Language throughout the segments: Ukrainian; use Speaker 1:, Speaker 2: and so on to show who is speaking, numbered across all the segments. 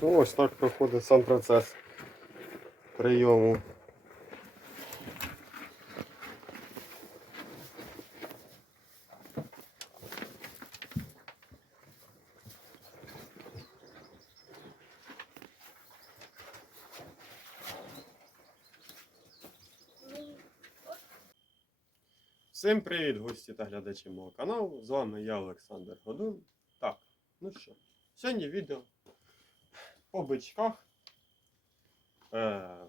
Speaker 1: Ну, ось так проходить сам процес прийому. Всім привіт, гості та глядачі мого каналу. З вами я, Олександр Годун. Так, ну що, сьогодні відео по бичках. Е,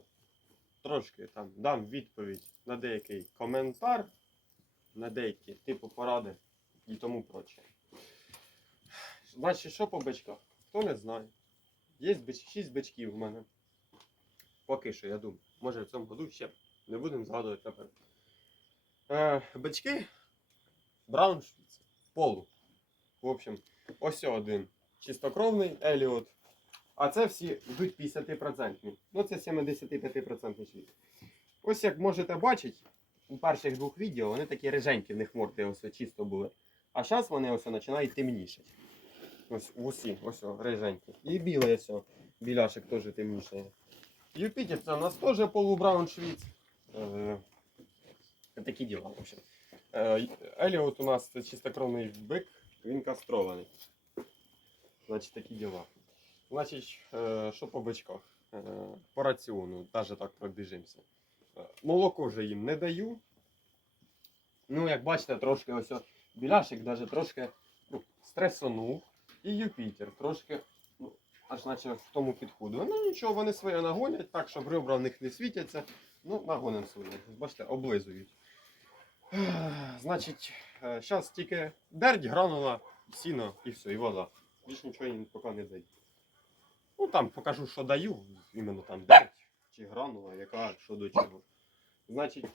Speaker 1: трошки там дам відповідь на деякий коментар, на деякі типу поради і тому проче. Значить, що по бичках? Хто не знає. Є бич... 6 бичків в мене. Поки що, я думаю. Може в цьому году ще не будемо згадувати напевно. Е, бички Брауншвіц, полу. В общем, ось один чистокровний Еліот. А це всі йдуть 50%. Ну, це 75% світ. Ось як можете бачити, у перших двох відео вони такі риженькі, в них морди ось чисто були. А зараз вони ось починають темнішати. Ось усі, ось риженькі. І білий ось, біляшик теж темнішає. Юпітер це у нас теж полубрауншвіц. Е, Такі діла, в общем. Е, Еліот у нас це чистокровний бик, він кастрований. Значить, такі діла. Значить, е, що по бичках? Е, По раціону, навіть так пробіжимося. Е, Молоко вже їм не даю. Ну, як бачите, трошки ось біляшик навіть трошки ну, стресонув. І Юпітер трошки, ну, аж наче в тому підходу. Ну нічого, вони своє нагонять, так, щоб ребра в них не світяться. Ну, нагоним своє. Бачите, облизують. Значить, зараз тільки дерть, гранула, сіно і все, і вода. Більш нічого їм поки не даю. Ну там покажу, що даю, іменно там дерть чи гранула, яка що до чого. Значить,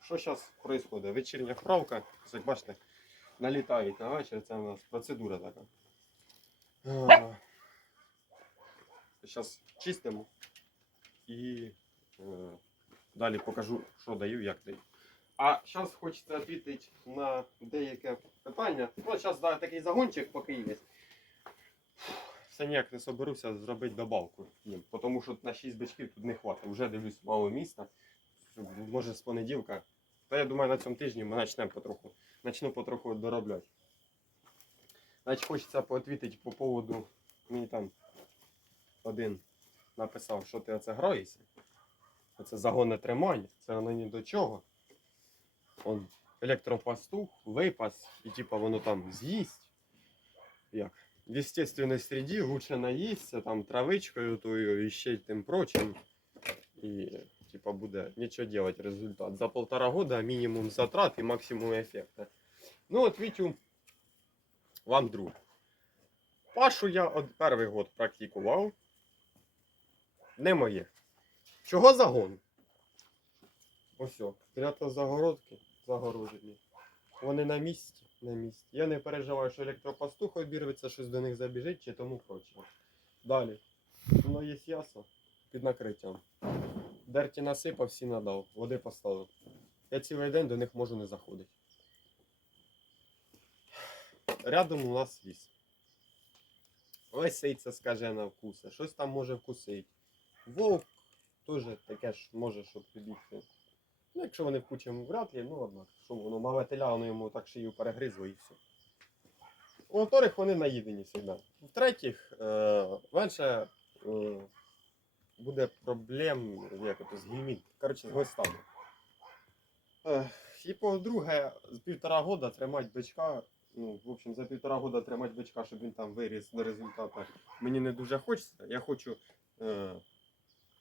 Speaker 1: що зараз відбувається? Вечірня вправка, як бачите, налітають на вечір, це у нас процедура така. Зараз чистимо і е, далі покажу, що даю, як даю. А зараз хочеться відповідати на деяке питання. Ну, зараз да, такий загончик поки є. Все ніяк не соберуся зробити добавку тому що на 6 бичків тут не хватить. Вже дивлюсь мало міста. Може з понеділка. Та я думаю, на цьому тижні ми почнемо потроху. Почну потроху доробляти. Значить, хочеться поотвітити по поводу. Мені там один написав, що ти оце граєшся. Оце загонне тримання, це воно ні до чого. Он електропастух, випас, і типа воно там з'їсть. Як? В естественной среді лучше наїсться там травичкою тою і ще й тим прочим. І типа буде нічого делать результат. За полтора года мінімум затрат і максимум ефекта. Ну от Вітю, вам друг. Пашу я от перший год практикував. Не моє. Чого загон? Ось о, трята загородки загорожені. Вони на місці, на місці. Я не переживаю, що електропастух обірветься, щось до них забіжить чи тому проче. Далі. Воно є ясно під накриттям. Дерті насипав, всі надав, води поставив. Я цілий день до них можу не заходити. Рядом у нас ліс. Скаже на вкуси, щось там може вкусити. Вовк теж таке ж може, щоб підійти. Ну, якщо вони в вкучимо вряд ли, ну однак, що воно мале теля, воно йому так шию перегризло і все. У моторих вони наїдені завжди. В-третіх, е, менше е, буде проблем як ото, з гельмін. Коротше, з глистами. Е, і по-друге, з півтора года тримати бичка. Ну, в общем, за півтора года тримати бичка, щоб він там виріс до результату. Мені не дуже хочеться. Я хочу е,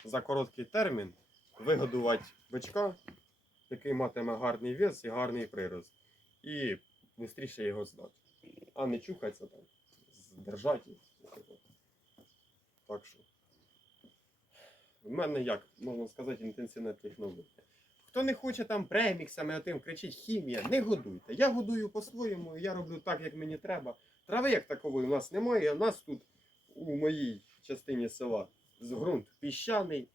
Speaker 1: за короткий термін вигодувати бичка, який матиме гарний вес і гарний прирост. І швидше його здати. А не чухатися там, здержати. Так що. В мене як, можна сказати, інтенсивна технологія. Хто не хоче там преміксами отим кричить хімія, не годуйте. Я годую по-своєму, я роблю так, як мені треба. Трави як такової у нас немає. У нас тут у моїй частині села з ґрунт піщаний,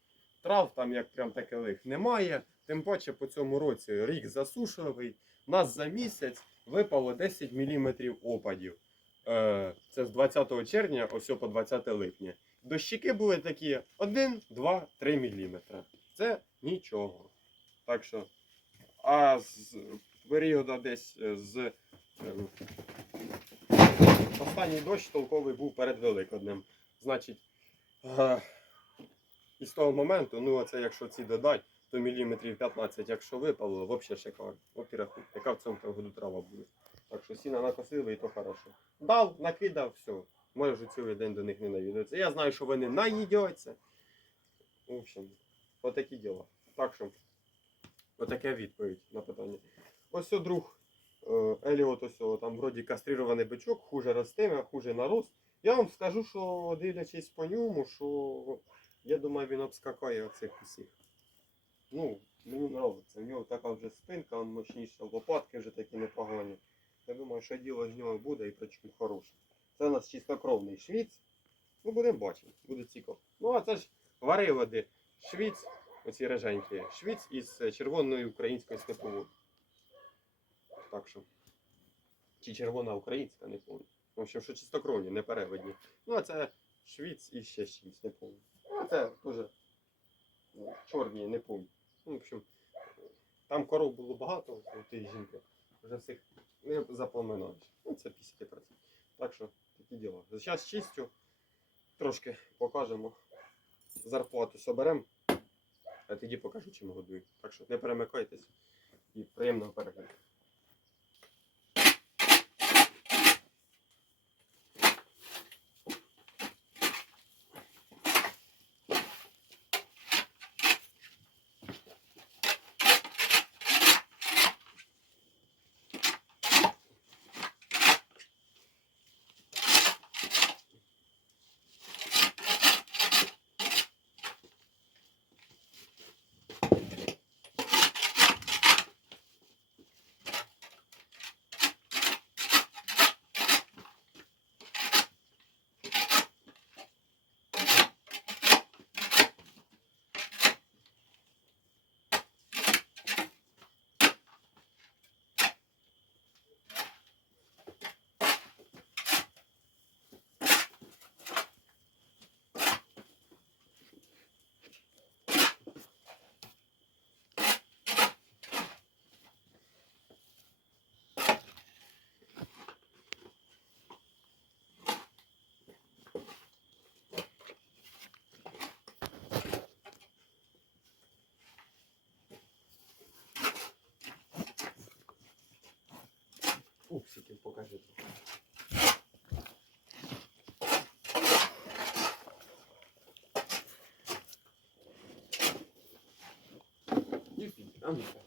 Speaker 1: трав там як прям таких немає. Тим паче по цьому році рік засушливий. Нас за місяць випало 10 мм опадів. Е, Це з 20 червня, ось по 20 липня. дощики були такі 1, 2, 3 мм. Це нічого. Так що, а з періоду десь е, з е, останній дощ толковий був перед Великоднем. Значить, і з того моменту, ну оце якщо ці додать, то міліметрів 15, якщо випало, взагалі шикарно. От яка в цьому году трава буде. Так що сіна накосили і то хорошо. Дав, накидав, все. Може вже цілий день до них не навідується. Я знаю, що вони наїдяться. В общем, отакі діла. Так що, отаке відповідь на питання. Ось о, друг е, Еліот, ось о, там вроді кастрирований бичок, хуже ростиме, хуже нарост. Я вам скажу, що дивлячись по ньому, що я думаю, він обскакає оцих усіх. Ну, мені подобається. У нього така вже спинка, він мощніша, лопатки вже такі непогані. Я думаю, що діло з нього буде і причому хороше. Це у нас чистокровний швіц. Ну, будемо бачити, буде цікаво. Ну, а це ж вариводи. Швіц, оці реженькі. Швіц із е, червоної української степової. Так що. Чи червона українська, не пам'ятаю. В общем, що чистокровні, не переводні. Ну, а це швіц і ще швіц, не пам'ятаю. Ну, а це теж ну, чорні, не пам'ятаю. Ну, в общем, там коров було багато у тієї жінки. Вже всіх не запоминаєш. Ну, це 50%. Так що такі діла. Зараз чистю, трошки покажемо. Зарплату соберемо, а тоді покажу, чим годую. Так що не перемикайтесь і приємного перегляду. Юпітер,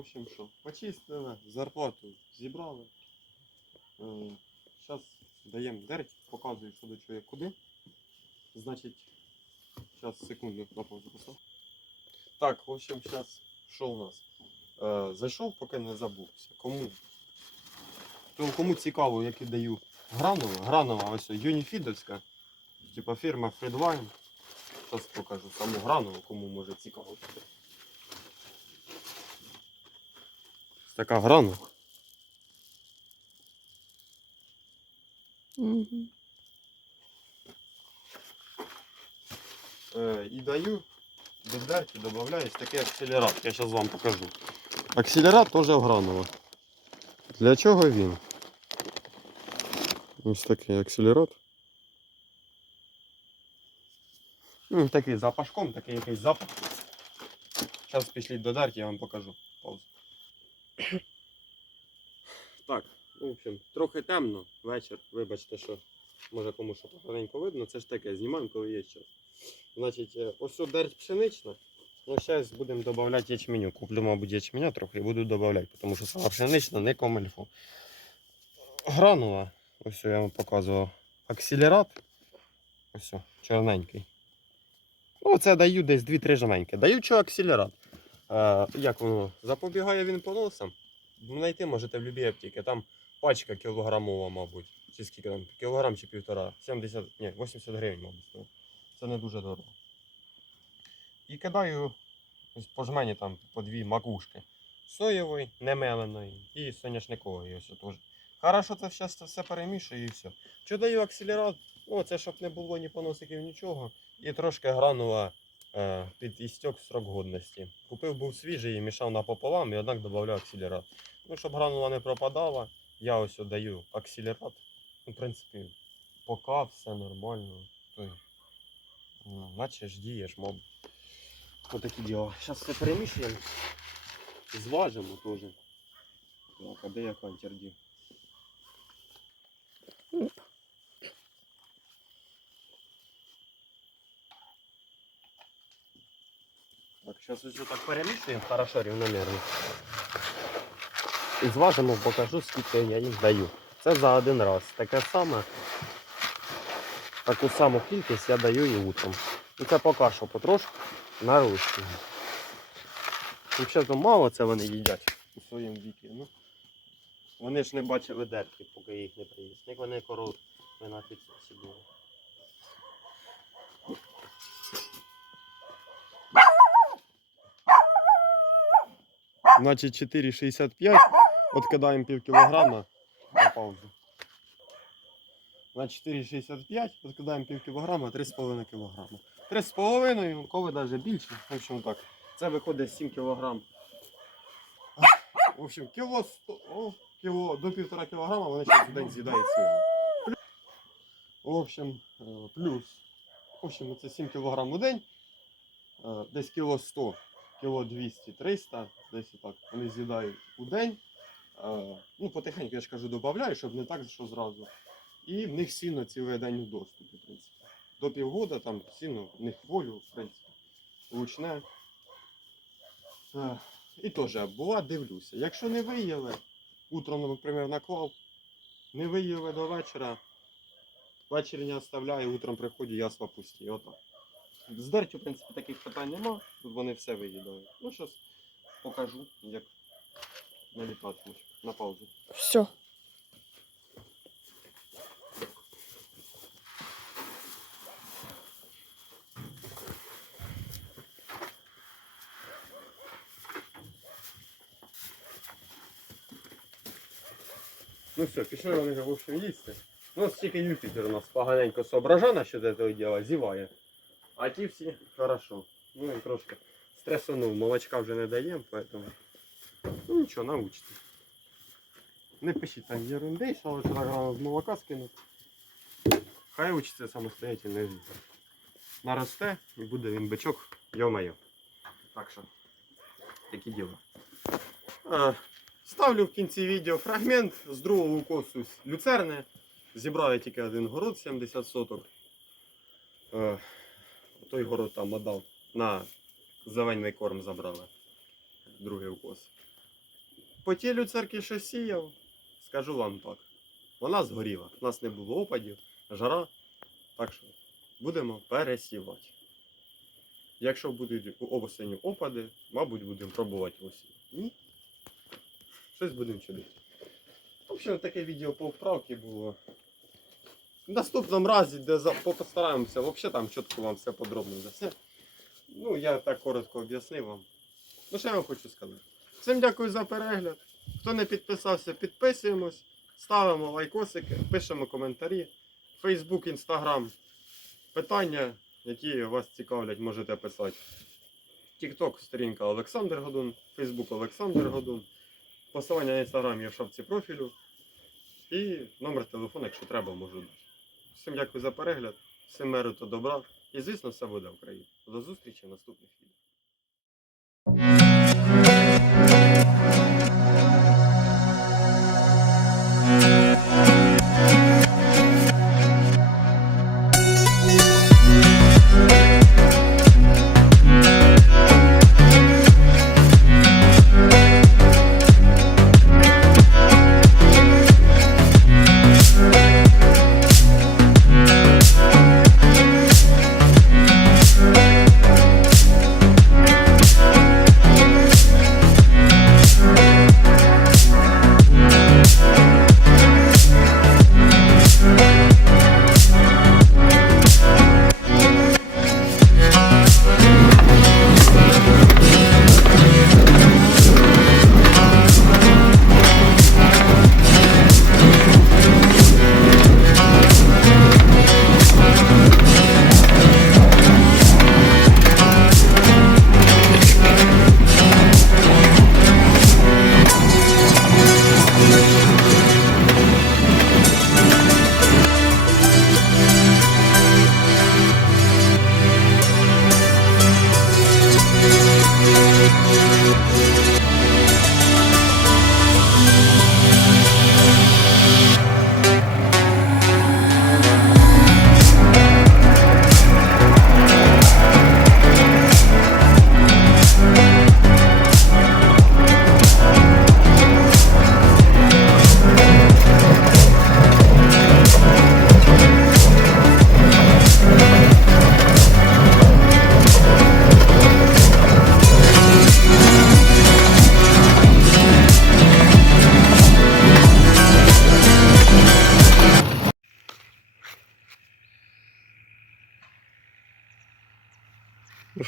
Speaker 1: общем, що, почистили, зарплату зібрали. Зараз даємо дерть, показую, що до чого і куди. Значить, зараз секунду на паузу поставив. Так, в общем, зараз що у нас? Е, зайшов, поки не забувся. Кому? То, кому цікаво, як я даю гранова, гранова ось юніфідовська, типа фірма Фредвайн. Зараз покажу саму гранову, кому може цікаво. така грана. Е, і даю до дерки, додаю такий акселерат. Я зараз вам покажу. Акселерат теж гранова. Для чого він? Ось такий акселерат. Ну, такий запашком, такий якийсь запах. Зараз пішліть до Дарки, я вам покажу. Паузу. Так, в общем, трохи темно, вечір. Вибачте, що може комусь що поганенько видно. Це ж таке, знімаємо, коли є час. Значить, е, ось дерть пшенична. Ну, зараз будемо додавати ячменю. Куплю, мабуть, ячменя трохи і буду додавати, тому що сама пшенична не комельфу. Гранула, ось я вам показував. Акселерат. Ось, чорненький. Ну, це даю десь 2-3 жменьки. Даю що акселерат. Е, як воно? Запобігає він поносам. Знайти можете в будь-якій аптеці. Там пачка кілограмова, мабуть. Чи скільки там? Кілограм чи півтора. 70, ні, 80 гривень, мабуть. Це не дуже дорого. І кидаю по жмені там по дві макушки. Соєвої, немеленої і соняшникової. Ось теж. Хорошо, це зараз все перемішую і все. Що даю акселерат? Ну, це щоб не було ні поносиків, нічого. І трошки гранула під істек срок годності. Купив був свіжий і мішав напополам, і однак додавав акселерат. Ну, щоб гранула не пропадала, я ось даю акселерат. Ну, в принципі, поки все нормально. То, ну, наче ж дієш, мабуть. Отакі діла. Зараз все перемішуємо. Зважимо теж. Так, а де я кантер дів? Зараз ось так перемішуємо, хорошо, рівномірно. І зважимо, покажу, скільки я їх даю. Це за один раз. Таке саме. Таку саму кількість я даю і утром. І це поки що потрошку нарощую. Взагалі то мало це вони їдять у своєму віці. Ну, вони ж не бачили дерки, поки їх не приїзд. Як вони коров на підсосі були. Значить 4,65. Откидаємо пів кілограма на паузу. На 4,65 откидаємо пів кілограма, 3,5 кілограма. 3,5, у кого навіть більше. В общем так. Це виходить 7 кілограм. В общем, кіло 100, о, кіло до півтора кілограма вони ще в день з'їдають сильно. В общем, е, плюс. В общем, це 7 кілограм у день. Е, Десь кіло 100, кіло 200, 300, десь отак. Вони з'їдають у день. Е, Ну, потихеньку, я ж кажу, додаю, щоб не так, що зразу. І в них сіно цілий день у доступі, в принципі. До півгода там сіно, в них волю, в принципі, ручне. Е, І теж, бува, дивлюся. Якщо не виявили, утром, наприклад, наклав, не виявили до вечора, ввечері не оставляю, утром приходжу, ясла пусті. Отак. З дертю, в принципі, таких питань нема, тут вони все виїдають. Ну, зараз покажу, як налітатимуть на паузу.
Speaker 2: Все.
Speaker 1: Ну все, пішли вони вже в общем їсти. Ну, ось тільки Юпітер у нас поганенько соображає що цього діла, зіває. А ті всі хорошо. Ну і трошки стресанув, молочка вже не даємо, поэтому. Ну нічого, научите. Не пишіть там ерунди, що лише з молока скинуть. Хай учиться самостоятельно. Наросте і буде він бичок, йо-моє. Так що, такі діла. А, Ставлю в кінці відео фрагмент з другого укосу люцерни. Зібрав я тільки один город 70 соток. Той город там отдав на зелений корм забрали. Другий укос. По тій люцерки, що сіяв, скажу вам так. Вона згоріла. У нас не було опадів, жара. Так що будемо пересівати. Якщо будуть осені опади, мабуть, будемо пробувати осінь. Ні, щось будемо чудити. В общем, таке відео по вправці було. В наступному разі, де постараємося, взагалі там чітко вам все подробно за все. Ну, я так коротко об'яснив вам. Ну, що я вам хочу сказати. Всім дякую за перегляд. Хто не підписався, підписуємось, ставимо лайкосики, пишемо коментарі. Фейсбук, Інстаграм. Питання, які вас цікавлять, можете писати. Тікток, сторінка Олександр Годун, Фейсбук Олександр Годун. Посилання на інстаграм є в шапці профілю. І номер телефону, якщо треба, можу дати. Всім дякую за перегляд, всім меру та добра. І звісно, все буде Україна. До зустрічі в наступних відео. Thank you.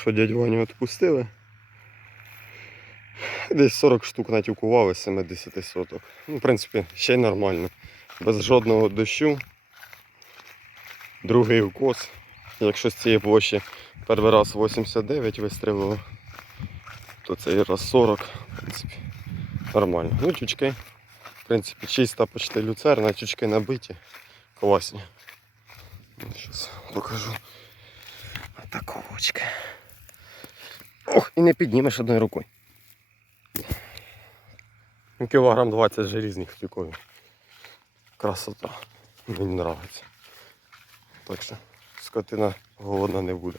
Speaker 1: Що дядь Ваню відпустили. Десь 40 штук натюкували з 70 соток. Ну, в принципі, ще й нормально. Без жодного дощу. Другий укос. Якщо з цієї площі перший раз 89 вистрілило, то цей раз 40, в принципі, нормально. Ну, тючки. В принципі, чиста почти люцерна, тючки набиті. Класні. Зараз покажу. Атаковочка. Ох, і не піднімеш одною рукою. Ну, Кілограм 20 желізних тюкою. Красота. Мені подобається. Так що скотина голодна не буде.